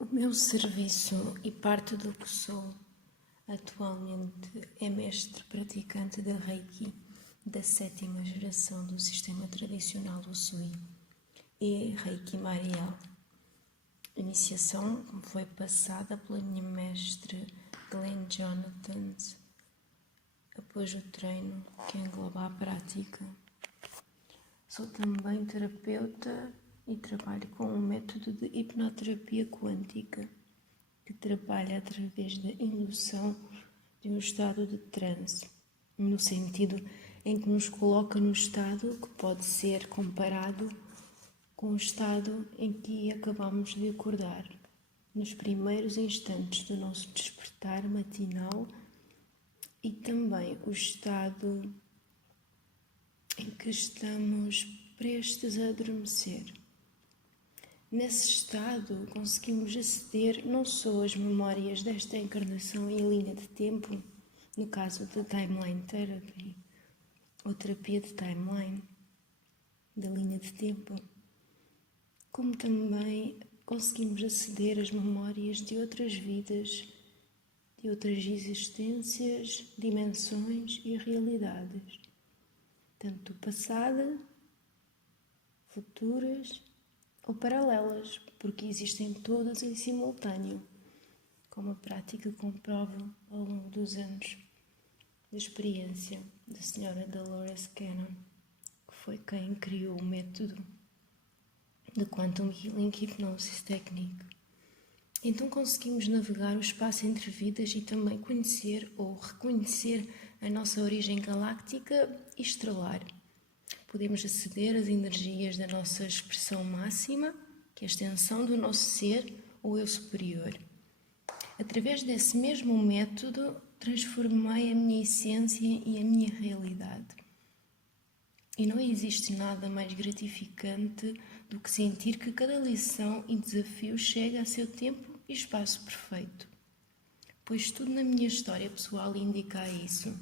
O meu serviço e parte do que sou atualmente é mestre praticante de Reiki da 7ª geração do sistema tradicional Usui e Reiki Mariel. A iniciação foi passada pela minha mestre Glenn Jonathan após o treino que engloba a prática. Sou também terapeuta e trabalho com um método de hipnoterapia quântica que trabalha através da indução de um estado de transe, no sentido em que nos coloca no estado que pode ser comparado com o estado em que acabamos de acordar, nos primeiros instantes do nosso despertar matinal, e também o estado em que estamos prestes a adormecer. Nesse estado, conseguimos aceder não só às memórias desta encarnação em linha de tempo, no caso da Timeline Therapy, ou terapia de timeline, da linha de tempo, como também conseguimos aceder às memórias de outras vidas, de outras existências, dimensões e realidades, tanto passadas, futuras ou paralelas, porque existem todas em simultâneo, como a prática comprova ao longo dos anos da experiência da Sra. Dolores Cannon, que foi quem criou o método de Quantum Healing Hypnosis Technique. Então conseguimos navegar o espaço entre vidas e também conhecer ou reconhecer a nossa origem galáctica e estelar. Podemos aceder às energias da nossa expressão máxima, que é a extensão do nosso ser ou eu superior. Através desse mesmo método, transformei a minha essência e a minha realidade. E não existe nada mais gratificante do que sentir que cada lição e desafio chega a seu tempo e espaço perfeito. Pois tudo na minha história pessoal indica isso.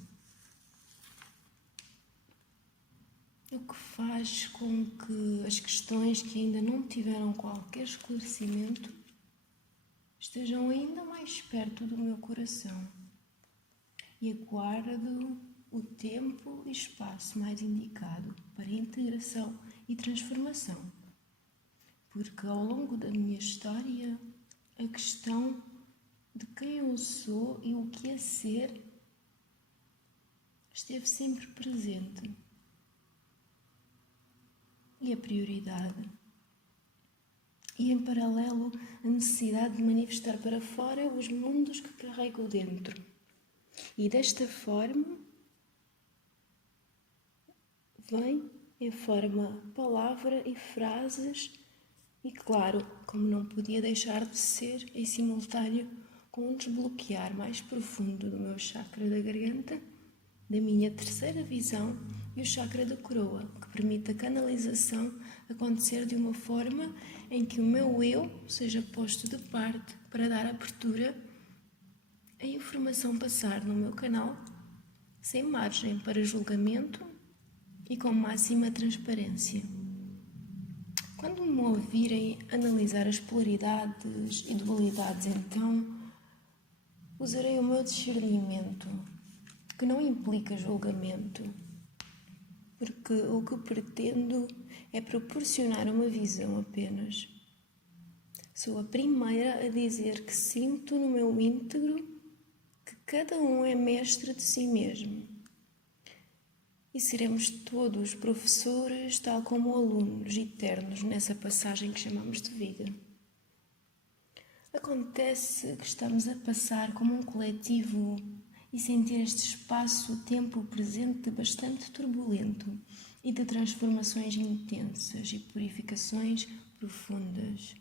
O que faz com que as questões que ainda não tiveram qualquer esclarecimento estejam ainda mais perto do meu coração e aguardo o tempo e espaço mais indicado para integração e transformação, porque ao longo da minha história a questão de quem eu sou e o que é ser esteve sempre presente. E a prioridade. E em paralelo, a necessidade de manifestar para fora os mundos que carrego dentro. E desta forma, vem em forma palavra e frases, e claro, como não podia deixar de ser, em simultâneo com um desbloquear mais profundo do meu chakra da garganta, da minha terceira visão e o chakra da coroa, que permite a canalização acontecer de uma forma em que o meu eu seja posto de parte para dar abertura a informação passar no meu canal, sem margem para julgamento e com máxima transparência. Quando me ouvirem analisar as polaridades e dualidades, então usarei o meu discernimento, que não implica julgamento, porque o que pretendo é proporcionar uma visão apenas. Sou a primeira a dizer que sinto no meu íntegro que cada um é mestre de si mesmo. E seremos todos professores, tal como alunos eternos nessa passagem que chamamos de vida. Acontece que estamos a passar como um coletivo e sentir este espaço-tempo presente bastante turbulento e de transformações intensas e purificações profundas.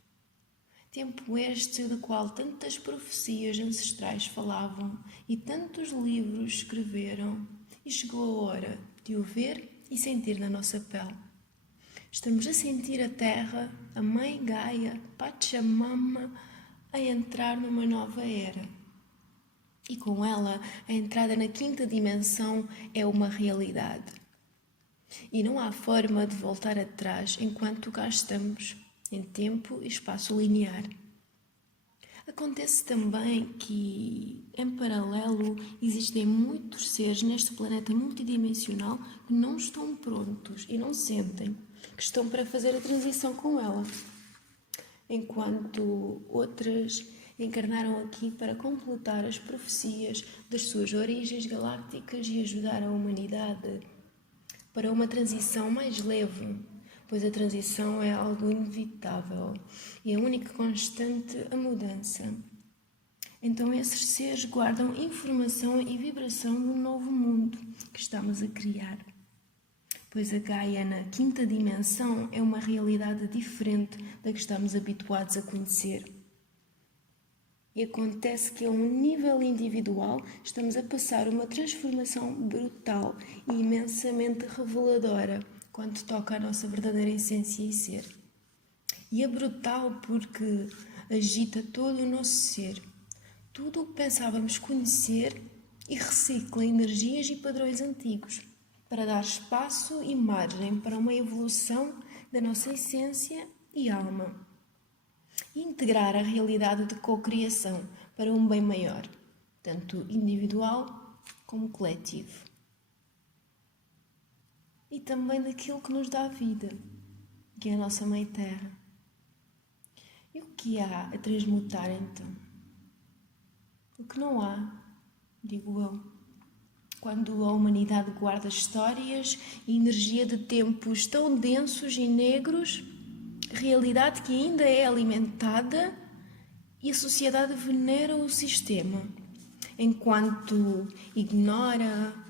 Tempo este do qual tantas profecias ancestrais falavam e tantos livros escreveram, e chegou a hora de o ver e sentir na nossa pele. Estamos a sentir a Terra, a Mãe Gaia, Pachamama, a entrar numa nova era. E com ela, a entrada na 5ª dimensão é uma realidade. E não há forma de voltar atrás enquanto cá estamos, em tempo e espaço linear. Acontece também que, em paralelo, existem muitos seres neste planeta multidimensional que não estão prontos e não sentem que estão para fazer a transição com ela, enquanto outras encarnaram aqui para completar as profecias das suas origens galácticas e ajudar a humanidade para uma transição mais leve, pois a transição é algo inevitável e a única constante a mudança. Então esses seres guardam informação e vibração do novo mundo que estamos a criar. Pois a Gaia na quinta dimensão é uma realidade diferente da que estamos habituados a conhecer. E acontece que a um nível individual estamos a passar uma transformação brutal e imensamente reveladora quando toca a nossa verdadeira essência e ser. E é brutal porque agita todo o nosso ser. Tudo o que pensávamos conhecer e recicla energias e padrões antigos para dar espaço e margem para uma evolução da nossa essência e alma. E integrar a realidade de cocriação para um bem maior, tanto individual como coletivo. E também daquilo que nos dá vida, que é a nossa Mãe Terra. E o que há a transmutar então? O que não há, digo eu, quando a humanidade guarda histórias e energia de tempos tão densos e negros, realidade que ainda é alimentada e a sociedade venera o sistema, enquanto ignora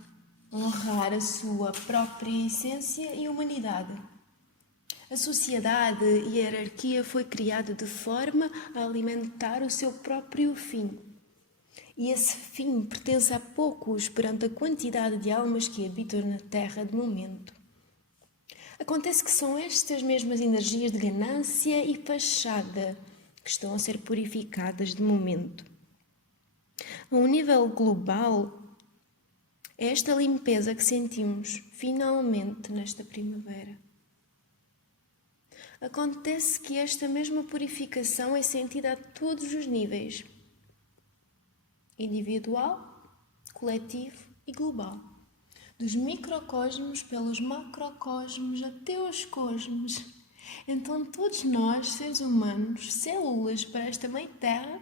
honrar a sua própria essência e humanidade. A sociedade e a hierarquia foi criada de forma a alimentar o seu próprio fim. E esse fim pertence a poucos perante a quantidade de almas que habitam na Terra de momento. Acontece que são estas mesmas energias de ganância e fachada que estão a ser purificadas de momento. A um nível global, é esta limpeza que sentimos finalmente nesta primavera. Acontece que esta mesma purificação é sentida a todos os níveis: individual, coletivo e global. Dos microcosmos pelos macrocosmos até os cosmos. Então todos nós, seres humanos, células para esta Mãe Terra,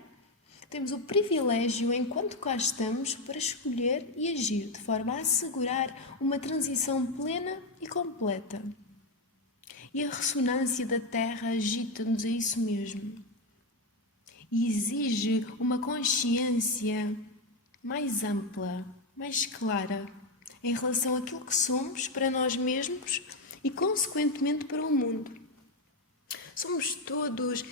temos o privilégio, enquanto cá estamos, para escolher e agir de forma a assegurar uma transição plena e completa. E a ressonância da Terra agita-nos a isso mesmo. E exige uma consciência mais ampla, mais clara, em relação àquilo que somos para nós mesmos e, consequentemente, para o mundo. Somos todos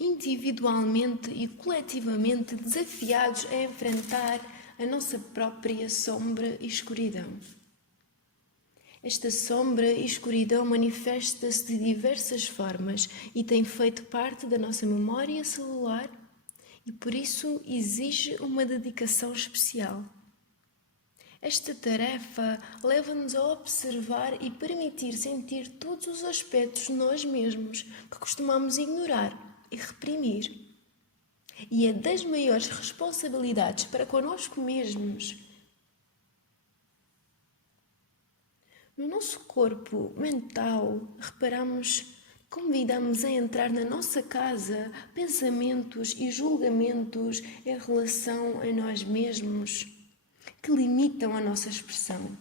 individualmente e coletivamente desafiados a enfrentar a nossa própria sombra e escuridão. Esta sombra e escuridão manifesta-se de diversas formas e tem feito parte da nossa memória celular e por isso exige uma dedicação especial. Esta tarefa leva-nos a observar e permitir sentir todos os aspectos de nós mesmos que costumamos ignorar e reprimir. E é das maiores responsabilidades para connosco mesmos. No nosso corpo mental, convidamos a entrar na nossa casa pensamentos e julgamentos em relação a nós mesmos que limitam a nossa expressão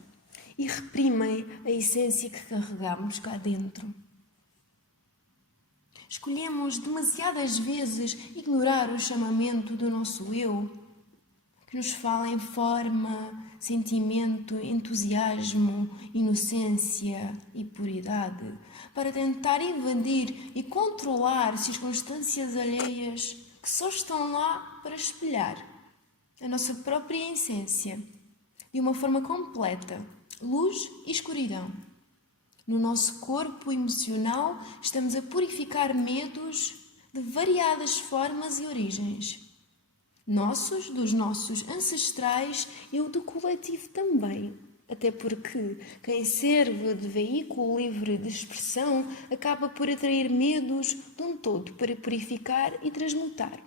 e reprimem a essência que carregamos cá dentro. Escolhemos demasiadas vezes ignorar o chamamento do nosso eu, que nos fala em forma, sentimento, entusiasmo, inocência e puridade, para tentar invadir e controlar circunstâncias alheias que só estão lá para espelhar a nossa própria essência de uma forma completa, luz e escuridão. No nosso corpo emocional estamos a purificar medos de variadas formas e origens. Nossos, dos nossos ancestrais e o do coletivo também. Até porque quem serve de veículo livre de expressão acaba por atrair medos de um todo para purificar e transmutar.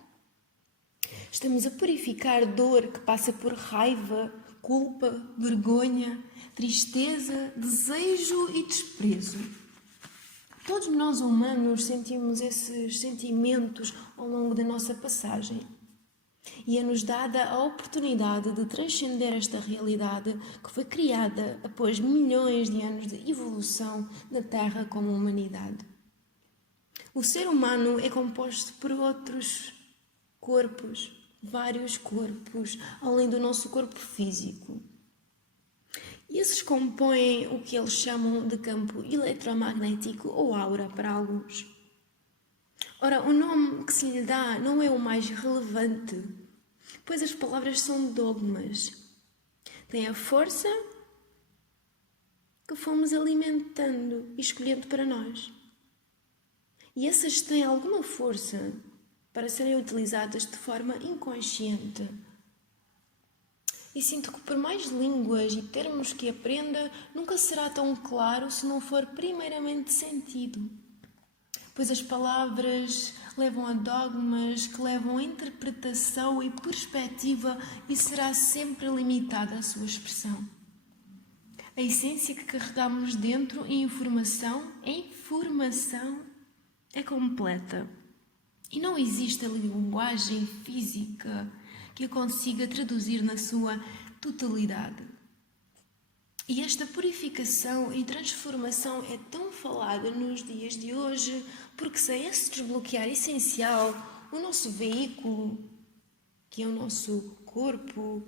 Estamos a purificar dor que passa por raiva, culpa, vergonha, tristeza, desejo e desprezo. Todos nós humanos sentimos esses sentimentos ao longo da nossa passagem. E é-nos dada a oportunidade de transcender esta realidade que foi criada após milhões de anos de evolução na Terra como humanidade. O ser humano é composto por outros corpos, vários corpos, além do nosso corpo físico. E esses compõem o que eles chamam de campo eletromagnético ou aura para alguns. Ora, o nome que se lhe dá não é o mais relevante, pois as palavras são dogmas. Têm a força que fomos alimentando e escolhendo para nós. E essas têm alguma força para serem utilizadas de forma inconsciente. E sinto que por mais línguas e termos que aprenda, nunca será tão claro se não for primeiramente sentido. Pois as palavras levam a dogmas que levam a interpretação e perspectiva e será sempre limitada a sua expressão. A essência que carregamos dentro e informação é completa. E não existe a linguagem física que a consiga traduzir na sua totalidade. E esta purificação e transformação é tão falada nos dias de hoje porque sem esse desbloquear essencial, o nosso veículo, que é o nosso corpo,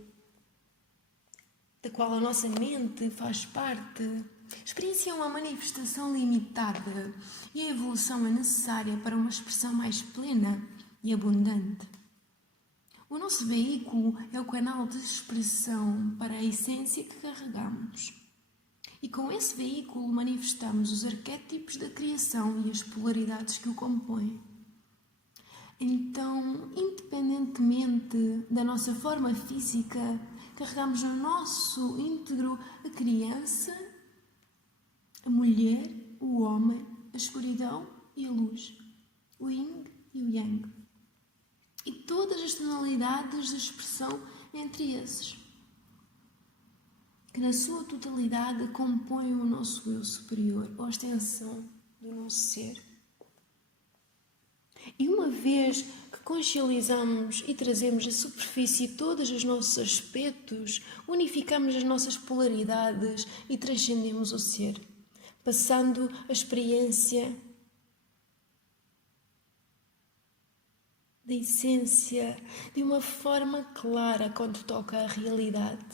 da qual a nossa mente faz parte, experiencia uma manifestação limitada e a evolução é necessária para uma expressão mais plena e abundante. O nosso veículo é o canal de expressão para a essência que carregamos. E com esse veículo manifestamos os arquétipos da criação e as polaridades que o compõem. Então, independentemente da nossa forma física, carregamos no nosso íntegro a criança, a mulher, o homem, a escuridão e a luz, o yin e o yang. E todas as tonalidades de expressão entre esses, que na sua totalidade compõem o nosso eu superior, a extensão do nosso ser. E uma vez que consciencializamos e trazemos à superfície todos os nossos aspectos, unificamos as nossas polaridades e transcendemos o ser, passando a experiência da essência de uma forma clara quando toca a realidade,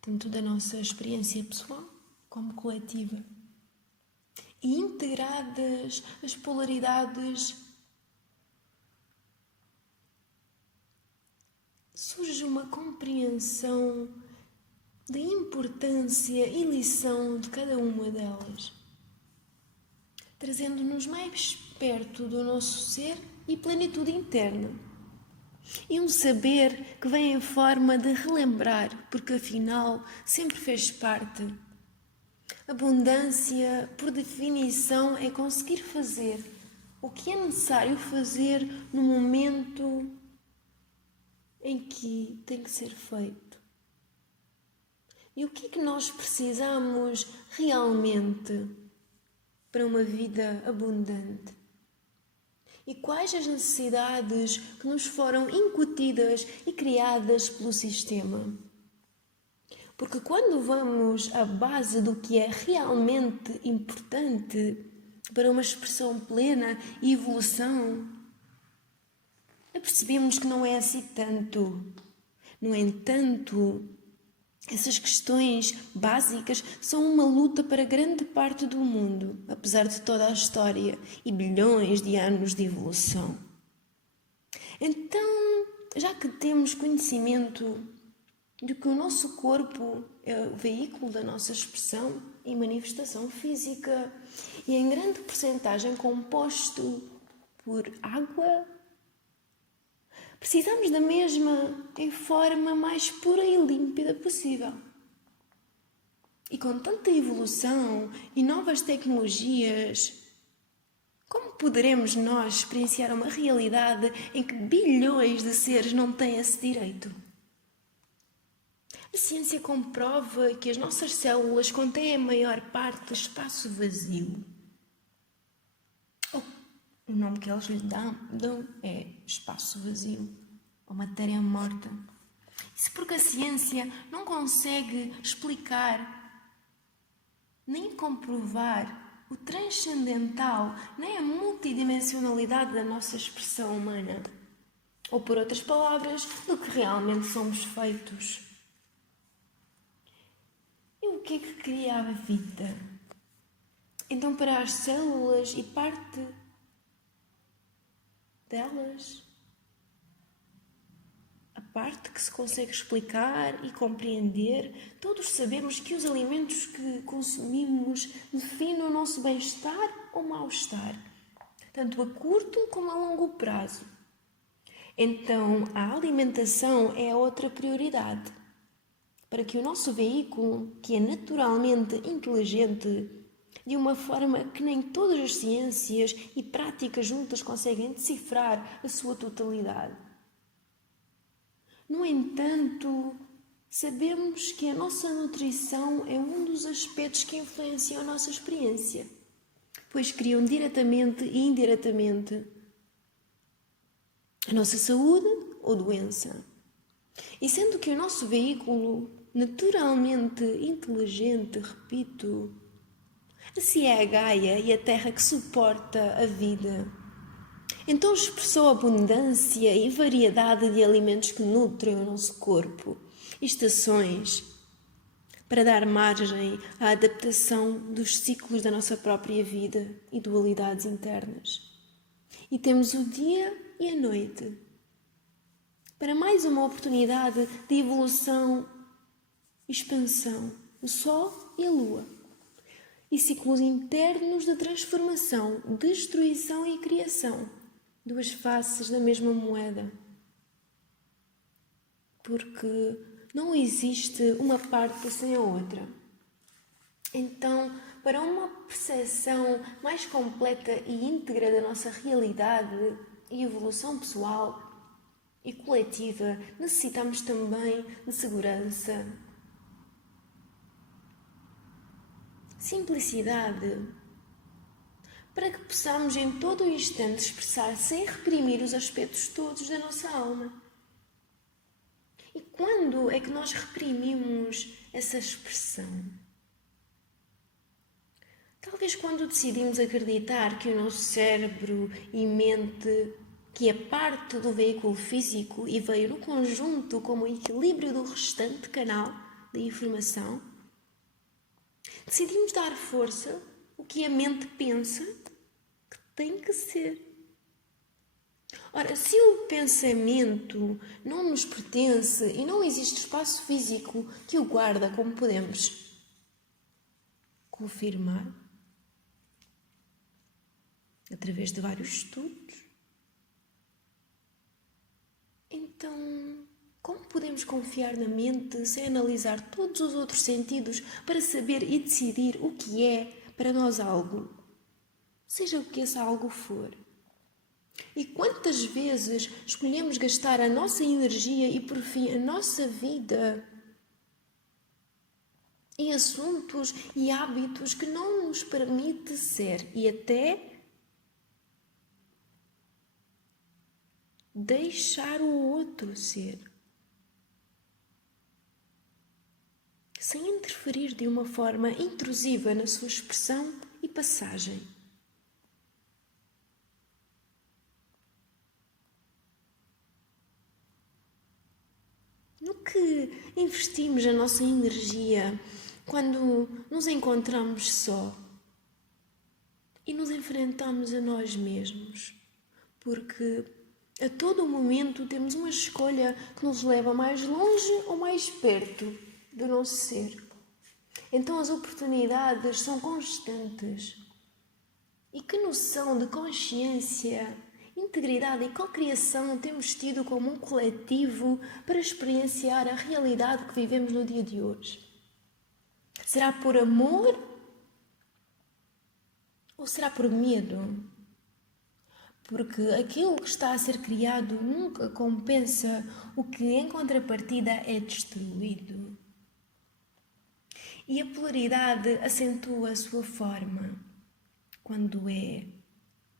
tanto da nossa experiência pessoal como coletiva. E integradas as polaridades, surge uma compreensão da importância e lição de cada uma delas, trazendo-nos mais perto do nosso ser e plenitude interna. E um saber que vem em forma de relembrar, porque afinal sempre fez parte. Abundância, por definição, é conseguir fazer o que é necessário fazer no momento em que tem que ser feito. E o que é que nós precisamos realmente para uma vida abundante? E quais as necessidades que nos foram incutidas e criadas pelo sistema? Porque quando vamos à base do que é realmente importante para uma expressão plena e evolução, percebemos que não é assim tanto. No entanto, essas questões básicas são uma luta para grande parte do mundo, apesar de toda a história e bilhões de anos de evolução. Então, já que temos conhecimento de que o nosso corpo é o veículo da nossa expressão e manifestação física e em grande porcentagem composto por água, precisamos da mesma em forma mais pura e límpida possível. E com tanta evolução e novas tecnologias, Como poderemos nós experienciar uma realidade em que bilhões de seres não têm esse direito? A ciência comprova que as nossas células contêm a maior parte do espaço vazio. O nome que eles lhe dão é espaço vazio, ou matéria morta. Isso porque a ciência não consegue explicar nem comprovar o transcendental, nem a multidimensionalidade da nossa expressão humana. Ou, por outras palavras, do que realmente somos feitos. E o que é que cria a vida? Então, para as células e parte delas, a parte que se consegue explicar e compreender, todos sabemos que os alimentos que consumimos definem o nosso bem-estar ou mal-estar, tanto a curto como a longo prazo. Então, a alimentação é a outra prioridade. Para que o nosso veículo, que é naturalmente inteligente, de uma forma que nem todas as ciências e práticas juntas conseguem decifrar a sua totalidade. No entanto, sabemos que a nossa nutrição é um dos aspectos que influenciam a nossa experiência, pois criam diretamente e indiretamente a nossa saúde ou doença. E sendo que o nosso veículo, naturalmente inteligente, repito, assim é a Gaia e a Terra que suporta a vida, então expressou abundância e variedade de alimentos que nutrem o nosso corpo, estações, para dar margem à adaptação dos ciclos da nossa própria vida e dualidades internas. E temos o dia e a noite, para mais uma oportunidade de evolução e expansão, o Sol e a Lua, e ciclos internos de transformação, destruição e criação, duas faces da mesma moeda. Porque não existe uma parte sem a outra. Então, para uma percepção mais completa e íntegra da nossa realidade e evolução pessoal e coletiva, necessitamos também de segurança, simplicidade, para que possamos em todo o instante expressar sem reprimir os aspectos todos da nossa alma. E quando é que nós reprimimos essa expressão? Talvez quando decidimos acreditar que o nosso cérebro e mente, que é parte do veículo físico e veio no conjunto como equilíbrio do restante canal de informação, decidimos dar força ao que a mente pensa que tem que ser. Ora, se o pensamento não nos pertence e não existe espaço físico que o guarda, como podemos confirmar através de vários estudos, então como podemos confiar na mente sem analisar todos os outros sentidos para saber e decidir o que é para nós algo, seja o que esse algo for? E quantas vezes escolhemos gastar a nossa energia e, por fim, a nossa vida em assuntos e hábitos que não nos permite ser e até deixar o outro ser, sem interferir de uma forma intrusiva na sua expressão e passagem. No que investimos a nossa energia quando nos encontramos só e nos enfrentamos a nós mesmos? Porque a todo momento temos uma escolha que nos leva mais longe ou mais perto do nosso ser. Então as oportunidades são constantes. E que noção de consciência, integridade e cocriação temos tido como um coletivo para experienciar a realidade que vivemos no dia de hoje? Será por amor ou será por medo? porque aquilo que está a ser criado nunca compensa o que em contrapartida é destruído. E a polaridade acentua a sua forma quando é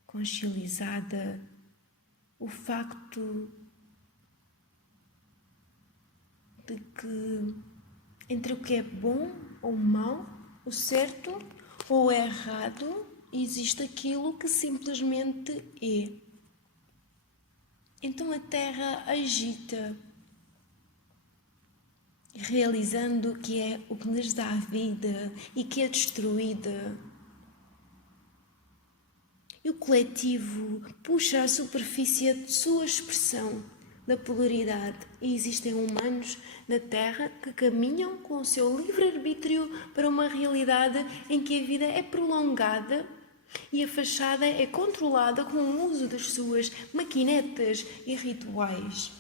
consciencializada o facto de que entre o que é bom ou mau, o certo ou o errado, existe aquilo que simplesmente é. Então a Terra agita, realizando o que é o que nos dá vida e que é destruída. E o coletivo puxa à superfície a sua expressão da polaridade. E existem humanos na Terra que caminham com o seu livre-arbítrio para uma realidade em que a vida é prolongada e a fachada é controlada com o uso das suas maquinetas e rituais.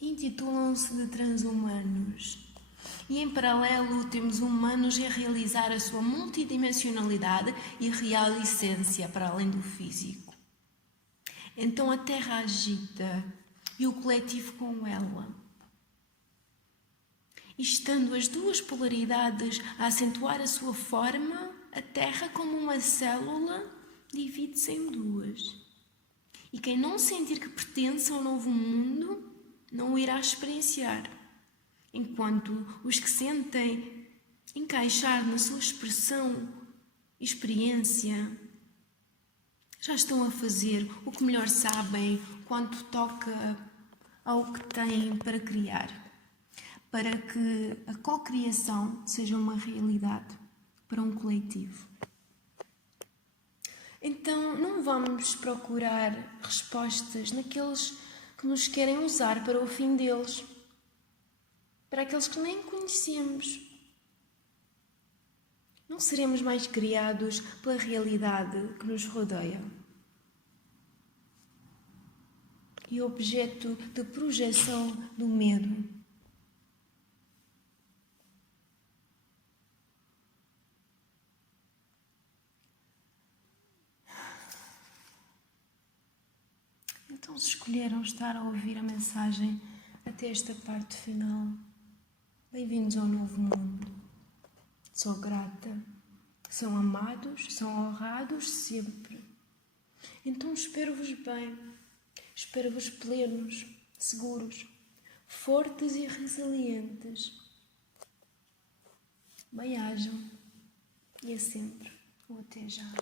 Intitulam-se de transhumanos. E em paralelo temos humanos a realizar a sua multidimensionalidade e real essência para além do físico. Então a Terra agita e o coletivo com ela. E estando as duas polaridades a acentuar a sua forma, a Terra, como uma célula, divide-se em duas. E quem não sentir que pertence ao novo mundo, não o irá experienciar. Enquanto os que sentem encaixar na sua expressão e experiência já estão a fazer o que melhor sabem quanto toca ao que têm para criar, para que a cocriação seja uma realidade para um coletivo. Então não vamos procurar respostas naqueles que nos querem usar para o fim deles, para aqueles que nem conhecemos. Não seremos mais criados pela realidade que nos rodeia. E objeto de projeção do medo. Então, se escolheram estar a ouvir a mensagem até esta parte final, bem-vindos ao novo mundo. Sou grata. São amados, são honrados sempre. Então espero-vos bem. Espero-vos plenos, seguros, fortes e resilientes. Bem-ajam e é sempre o até já.